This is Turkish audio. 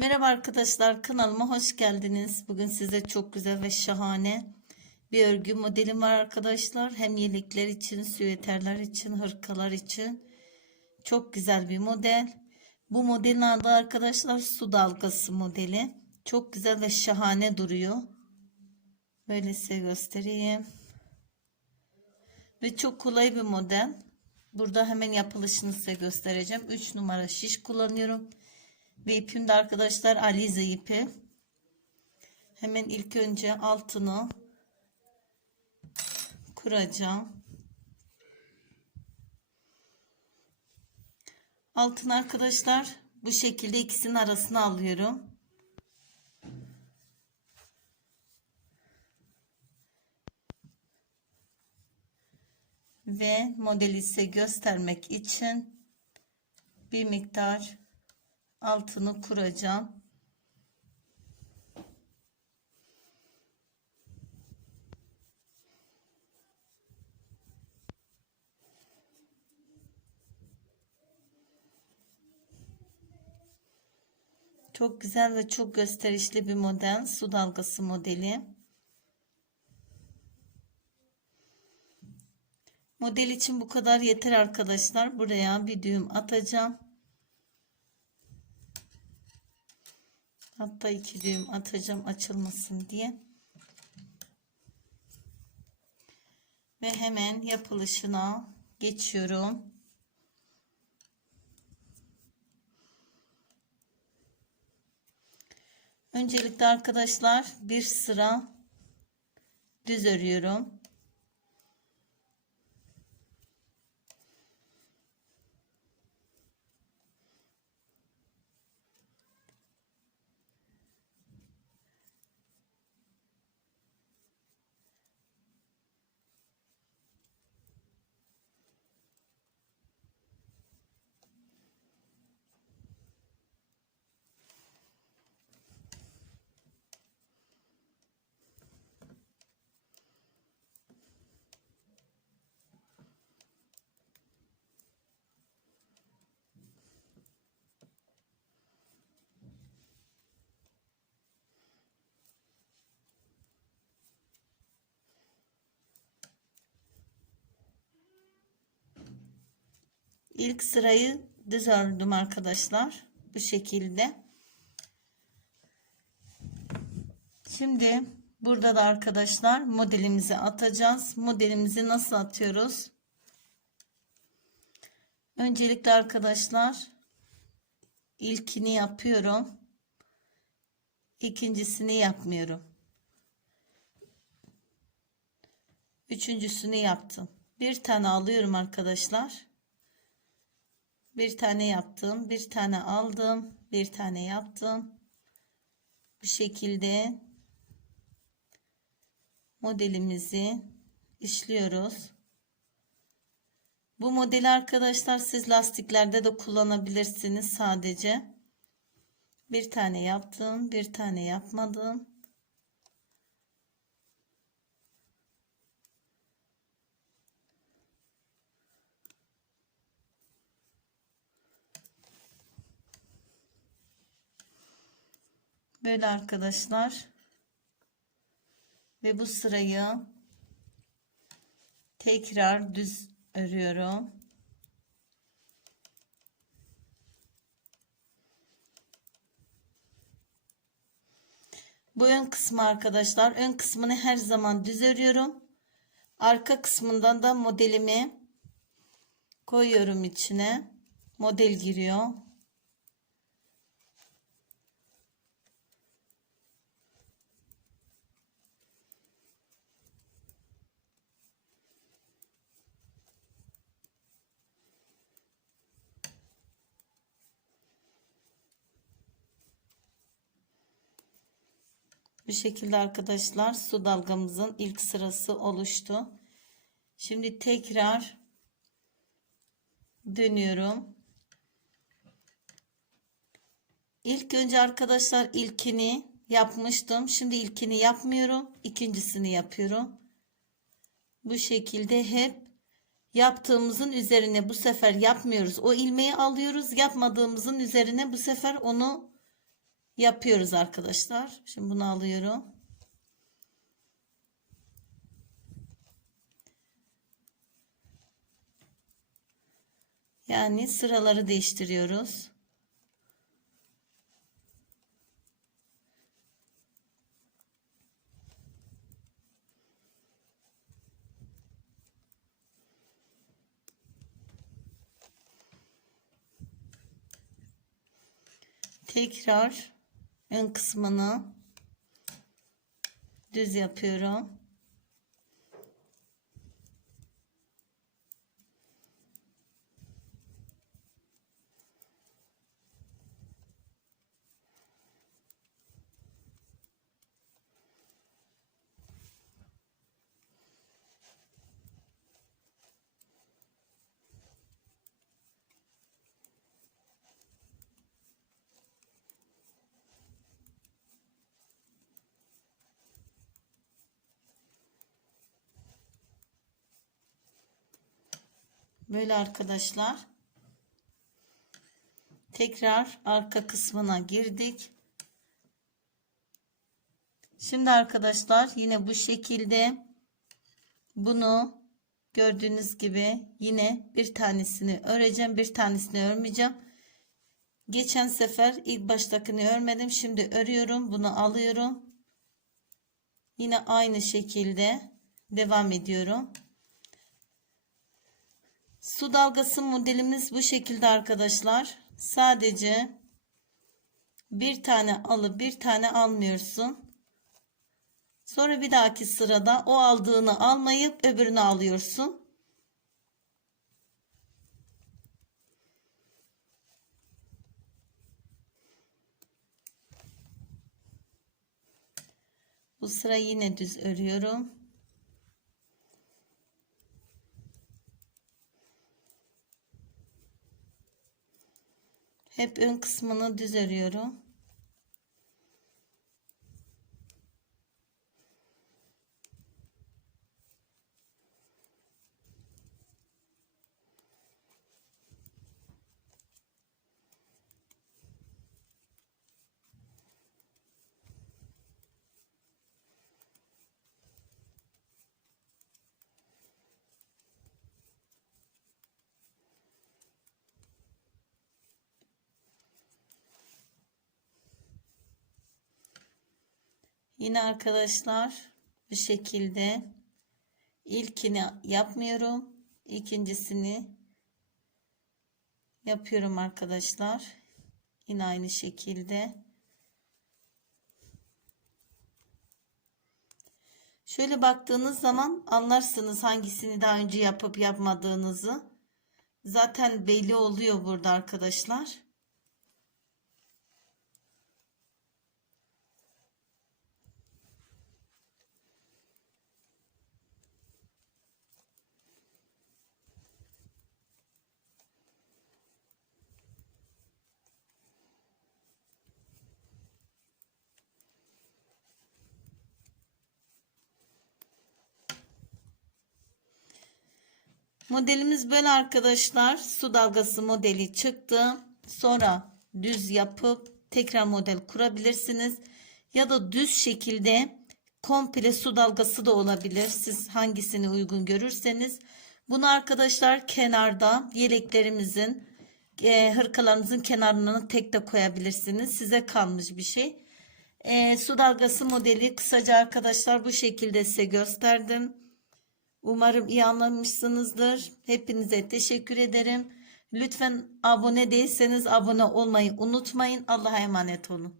Merhaba arkadaşlar kanalıma hoş geldiniz. Bugün size çok güzel ve şahane bir örgü modelim var arkadaşlar. Hem yelekler için, süveterler için, hırkalar için çok güzel bir model. Bu modelin adı arkadaşlar su dalgası modeli. Çok güzel ve şahane duruyor. Böyle size göstereyim. Ve çok kolay bir model. Burada hemen yapılışını size göstereceğim. 3 numara şiş kullanıyorum. Ve ipim de arkadaşlar Alize ipi. Hemen ilk önce altını kuracağım. Altını arkadaşlar bu şekilde ikisinin arasına alıyorum. Ve modeli size göstermek için bir miktar altını kuracağım. Çok güzel ve çok gösterişli bir model. Su dalgası modeli. Model için bu kadar yeter arkadaşlar. Buraya bir düğüm atacağım. Hatta iki düğüm atacağım açılmasın diye. Ve hemen yapılışına geçiyorum. Öncelikle arkadaşlar bir sıra düz örüyorum. İlk sırayı düz ördüm arkadaşlar. Bu şekilde. Şimdi burada da arkadaşlar modelimizi atacağız. Modelimizi nasıl atıyoruz? Öncelikle arkadaşlar ilkini yapıyorum. İkincisini yapmıyorum. Üçüncüsünü yaptım. Bir tane alıyorum arkadaşlar bir tane yaptım bir tane aldım bir tane yaptım. Bu şekilde modelimizi işliyoruz. Bu modeli arkadaşlar siz lastiklerde de kullanabilirsiniz sadece. Bir tane yaptım bir tane yapmadım Böyle arkadaşlar. Ve bu sırayı tekrar düz örüyorum. Bu ön kısmı arkadaşlar. Ön kısmını her zaman düz örüyorum. Arka kısmından da modelimi koyuyorum içine. Model giriyor. Bu şekilde arkadaşlar su dalgamızın ilk sırası oluştu. Şimdi tekrar dönüyorum. İlk önce arkadaşlar ilkini yapmıştım. Şimdi ilkini yapmıyorum. İkincisini yapıyorum. Bu şekilde hep yaptığımızın üzerine bu sefer yapmıyoruz. O ilmeği alıyoruz. Yapmadığımızın üzerine bu sefer onu yapıyoruz arkadaşlar. Şimdi bunu alıyorum. Yani sıraları değiştiriyoruz. Tekrar ön kısmını düz yapıyorum. Böyle arkadaşlar. Tekrar arka kısmına girdik. Şimdi arkadaşlar yine bu şekilde bunu gördüğünüz gibi yine bir tanesini öreceğim. Bir tanesini örmeyeceğim. Geçen sefer ilk baştakini örmedim. Şimdi örüyorum. Bunu alıyorum. Yine aynı şekilde devam ediyorum. Su dalgası modelimiz bu şekilde arkadaşlar. Sadece bir tane alıp bir tane almıyorsun. Sonra bir dahaki sırada o aldığını almayıp öbürünü alıyorsun. Bu sıra yine düz örüyorum. Hep ön kısmını düz örüyorum. Yine arkadaşlar bu şekilde ilkini yapmıyorum. İkincisini yapıyorum arkadaşlar. Yine aynı şekilde. Şöyle baktığınız zaman anlarsınız hangisini daha önce yapıp yapmadığınızı. Zaten belli oluyor burada arkadaşlar. Modelimiz böyle arkadaşlar. Su dalgası modeli çıktı. Sonra düz yapıp tekrar model kurabilirsiniz. Ya da düz şekilde komple su dalgası da olabilir. Siz hangisini uygun görürseniz. Bunu arkadaşlar kenarda yeleklerimizin e, hırkalarınızın kenarlarına tek de koyabilirsiniz. Size kalmış bir şey. E, su dalgası modeli kısaca arkadaşlar bu şekilde size gösterdim. Umarım iyi anlamışsınızdır. Hepinize teşekkür ederim. Lütfen abone değilseniz abone olmayı unutmayın. Allah'a emanet olun.